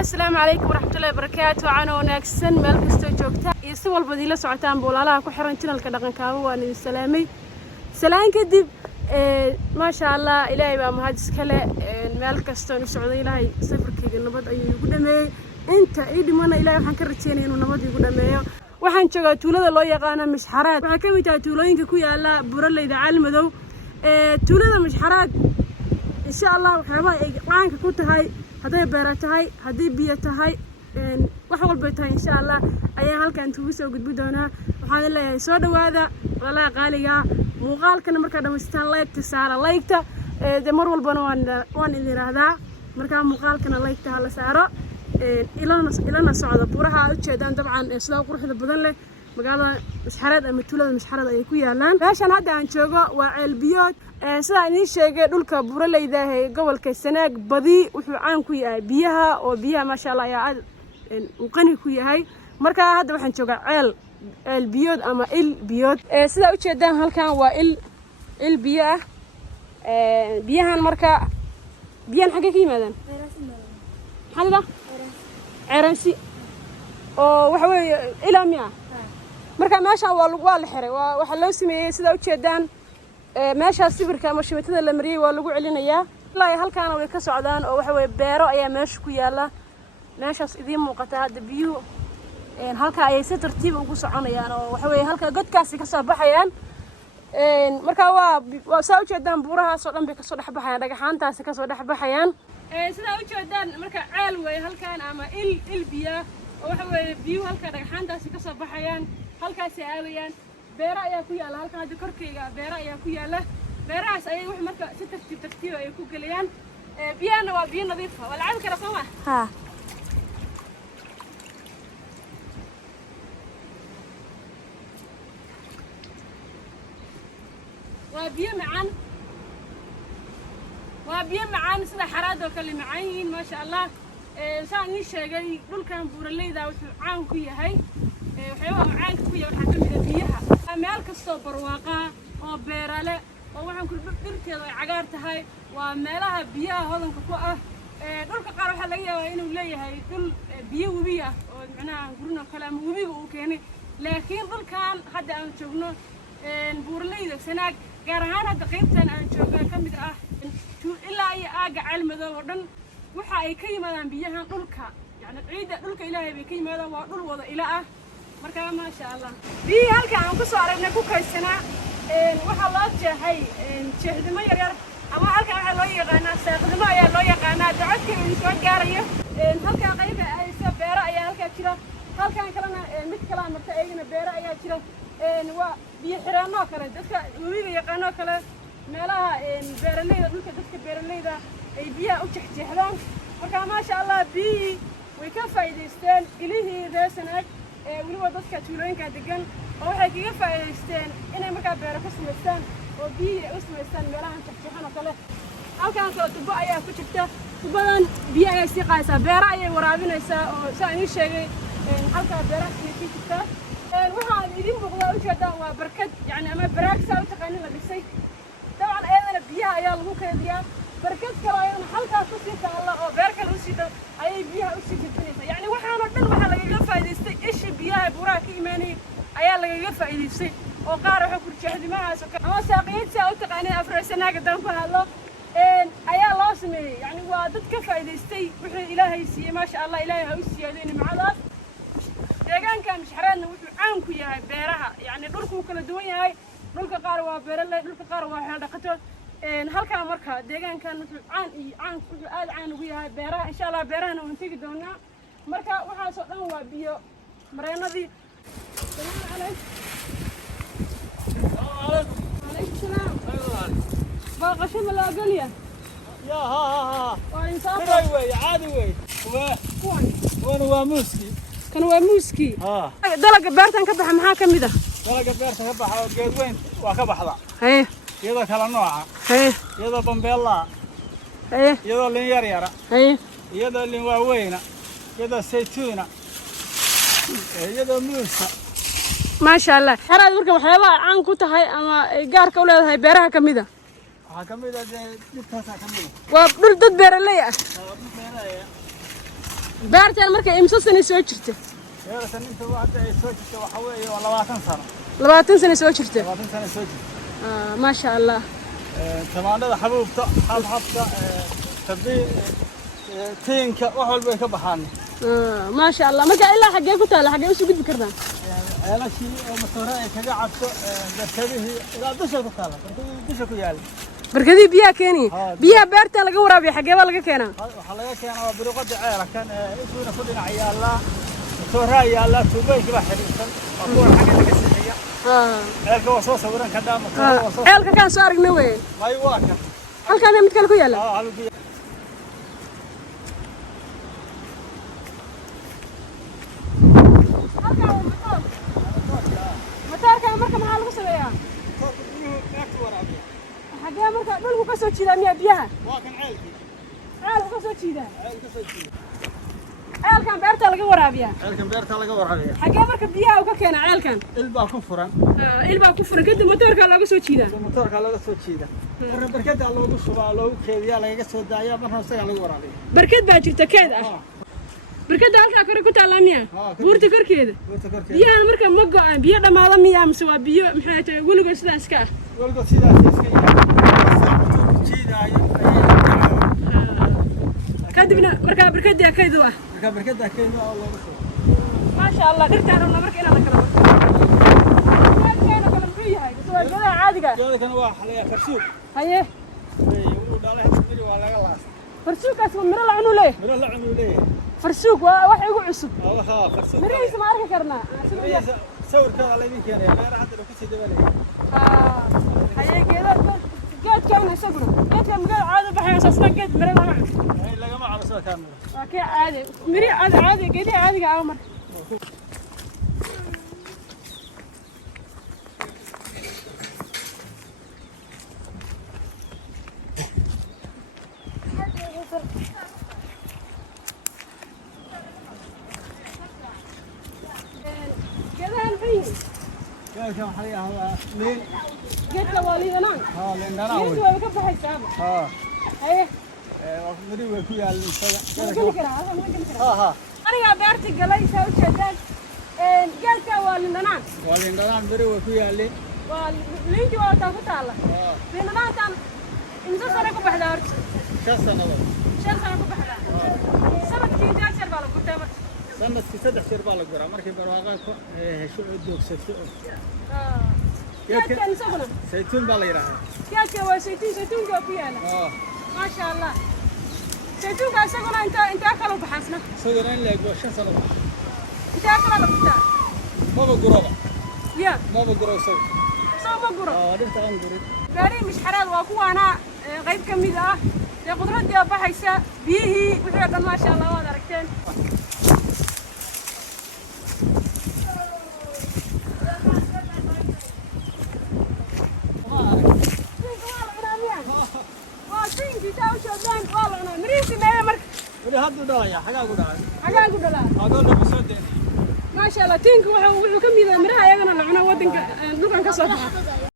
السلام عليكم ورحمة الله وبركاته. أنا وناكسن مال كستو جوجتا يسوى البديلة سعتان بولالا كحرن تنا الكدقن كابو وأنا السلامي سلام كدب ما شاء الله إلهي بقى مهاجس كلا مال كستو نسعودي إلهي صفر كي النبض أي يقول مي أنت إيدي مانا إلهي حنكرتيني إنه النبض يقول مي waxaan joogaa tuulada loo yaqaan Mashxaraad waxa ka mid ah tuulooyinka ku yaala Buraleyda Caalmadow tuulada Mashxaraad insha Allah waxyaabo ay qaanka ku tahay haday beera tahay haday biyo tahay wax walba tahay insha Allah ayaa halkan tuugu soo gudbi doona waxaan leeyahay soo dhawaada walaal qaaliga muuqaalkana marka dhameystaan like-ta mar walbana waan idin raahdaa marka muuqaalkana like-ta hala saaro إلى صعدة بورها أشياء طبعاً سلا قروحنا بدن له مقالة مشحرات أما تولد مشحرات أي كويا لان عشان هذا عن شجع والبيوت سلا نيش شجع دول كبورة اللي ده هي قبل كسنة بدي وعن كويا بيها وبيها ما شاء الله يا عاد وقني كويا هاي مركا هذا وحن شجع البيوت أما البيوت سلا أشياء ده هالكان البيئة بيها المركا بيها حقيقي ماذا حنا عرنسي oo waxa weey ilaa miya marka meesha waa la xiray waxa loo sameeyay sida u jeedaan meesha sawirka ama shibatada la mariyay waa lagu celinayaa ilaa halkaan way ka socdaan oo waxa weey beero ayaa meesha ku yaala meeshaas idin muuqata hadda biyo halka ay si tartiib ugu soconayaan oo waxa weey halka godkaasi ka soo baxayaan marka waa soo u jeedaan buuraha soo dhan bay ka soo dhaxbaxayaan dhagaxaantaasi ka soo dhaxbaxayaan sida u jeedaan marka ceel way halkaan ama il biya oo waxa weey biyo halka dhagaxaantaasi ka soo baxayaan halkaas ay aadayaan beera ayaa ku yaala halka hadda korkeyga beera ayaa ku yaala beerahaas ay wax marka si tartiib ay ku galiyaan biyana waa biyo nadiif ah wala caadi kara soo ha waa biyo macaan وبيا معانا سلا حرادة وكل معين ما شاء الله سان نشجعي دول كان بورليدا وعان كويا هاي وحيوان عان كويا وحكم بيها مالك الصبر واقع وبيرالة ووحن كل بيرتي عقارت هاي ومالها بيها هذا كوكا دول كقارو حلاقيا إنه ليه هاي دول بيا وبيا ومعناه قرنا كلام وبيا وكاني لكن دول كان حد أن شغله بورليدا سناك قارهانا دقيقة أن شغله كم بدأ إلا أي آجع علم ذا ودن وحى كي مدام بيها دولك يعني عيد دولك إلهي بكي مدام ودول وضع إلهه مركب ما شاء الله بي هالك عم قصوا على كوكا السنة وحى الله جهاي شهد ما يرير أما هالك على الله يغنى ساقد ما يا الله يغنى دعتك من سوى جارية هالك قريب أي سبيرة يا هالك كذا هالك كلامنا مثل كلام مرتأينا بيرة يا كذا وبيحرمنا كذا دك وبي يغنى كذا meelaha beeraleyda dhulka dadka beeraleyda ay biyaha u jexjeexdaan marka ma sha Allah biyi way ka faa'iideysteen ilihii reesanaag waliba dadka tuulooyinka degan oo waxay kaga faa'iideysteen inay marka beero ka sameystaan oo biyi u sameystaan meelaha jexjeexan oo kale halkaan soo tubo ayaa ku jirta tubadan biyo ay si qaaysa beero ay waraabinaysaa oo saan ii sheegay halka beeraha ku jirta waxaan idin muuqdaa u jeedaan waa barkad yani ama baraagsa u taqaanid la dhisay طبعاً أنا بيها يا لغو كذيا بركز كلاين حلقة كوسيتا الله أو بركة كوسيتا أي بيها كوسيتا الدنيا يعني وحنا ندل وحنا لقى يدستي إيش بيها براك إيماني أيا لقى يدستي وقارح كل شيء معها سكر أما ساقيت سأوتق أنا أفرسنا قدام فهلا أيا لازم يعني وادت كفى يدستي وحنا إلهي سي ما شاء الله إلهي هوسي هذين مع ذا كان مش حرنا وعنكو يا بيرها يعني دوركم كل الدنيا هاي dhulka qaar waa beeraley dhulka qaar waa xeel dhaqato halka marka deegaankan wuxuu aad caan ugu yahay beeraha insha Allah beerahana waan tagi doonaa marka waxa soo dhan waa biyo mareenadii alaykum salaam باقشين ولا قليا يا ها وين صار وي عادي وين واموسكي كان واموسكي دلق beertan ka baxa maxaa kamid ah دلق beertan ka baxa geed weyn waa ka baxda iyada kala nooca iyada bambeela iyada lin yar yara iyada lin waaweyna iyada saytuuna iyada muuska ما شاء الله هذا marka waxyaabaha caan ku tahay ama gaarka u leedahay beeraha kamida waxa kamida dhibkaas kamida waa dhul dad beeraley ah beertan marka imsa sano soo jirta beertan inta hadda ay soo jirta waxa weeye 20 sano 20 sano soo jirta 20 sano soo jirta ما شاء الله tamaandhada xabuubta xabxabta tabii tiinka wax walba ay ka baxaan ما شاء الله marka ilaa xagee ku taala xagee isu gudbi karnaa ceelashii oo matoorada ay kaga cabto barkadihii ilaa dusha ku taala dusha ku yaal barkadii biyaha keeni biyaha beerta laga waraabiyo xagee baa laga keenaa waxa laga keenaa biruqada ceela kan isuuna ku dhinac yaala matoorada yaala tuubooyinka baa xiriirsan oo kuwa xagee laga sixiya ceelka waa soo sawiran ka dhaama ceelka kan soo aragnay weey may waa kan halkaan mid kale ku yaala متاركا مركب maxaa lagu sameeyaa xagee marka dhulku ka soo jiidaa miyaa biyaha waa kan ceelkii ceel ka soo jiidaa ceelkan beerta laga waraabiyaa ceelkan beerta laga waraabiyaa xagee marka biyaha uu ka keenaa ceelkan ilbaa ku furan kadib matoorka looga soo jiidaa marna barkada loogu shubaa loogu keediyaa lagaga soo daayaa marna isaga laga waraabiyaa barkad baa jirta keed ah barkada halkaa kore ku taala miya buurta korkeeda biyaha marka ma go'an biyo dhamaada miya mise waa biyo maxay tahay weligood sidaas ka ah weligood sidaas iska jiidaayo kadibna marka barkada keedu ah loogu shubo ما شاء الله dhirtaan rabna marka inaan kala barto kala muxuu yahay soo jooda caadiga joodakan waa xalaya farsuuq haye uu dhalay hadii waa laga laas farsuuqaas waa miro la cunu leeyahay farsuuq waa wax igu cusub farsuuq mirihiisa ma arki karnaa sawirkada la idin keenay beeraha hadda ku sii dabalay haye geedkan isaguna geedkan magaal caadi baxay asaasna geed miro lama cuno lagama cabso kaamil waa kee caadi miri caadi geedii caadiga ah mar كم حرية هذا لين قلت له والدنان لين دنا قلت له كيف حساب ايه مري وكيا أنا بارتي قلي سوي شدان قلت له والدنان مري وكيا لين لين جوا تاخذ الله لين ما كان إنزل سرقوا بحدار كم سنة سرقوا بحدار سنة كذا شرب على كتامر سنة كسد شرب على الجرا مركي برواقات شو عدوك شو كان سبنا زيتون باليرا كيف زيتون جو فيها ما شاء الله زيتون كان سبنا أنت أكلوا بحسنا سوينا لك وش سنة أنت أكلوا بحسنا ما بقربا يا ما بقرب سو بقرب ده تانقرب غاري مش حراد واكو أنا غيب كمية يا قدرة دي بحيسة بيه وحيدا ما شاء الله هذا ركتين ما شاء الله تينك وحو كم إذا مرها يا جنا لعنا ودنك نقول كسر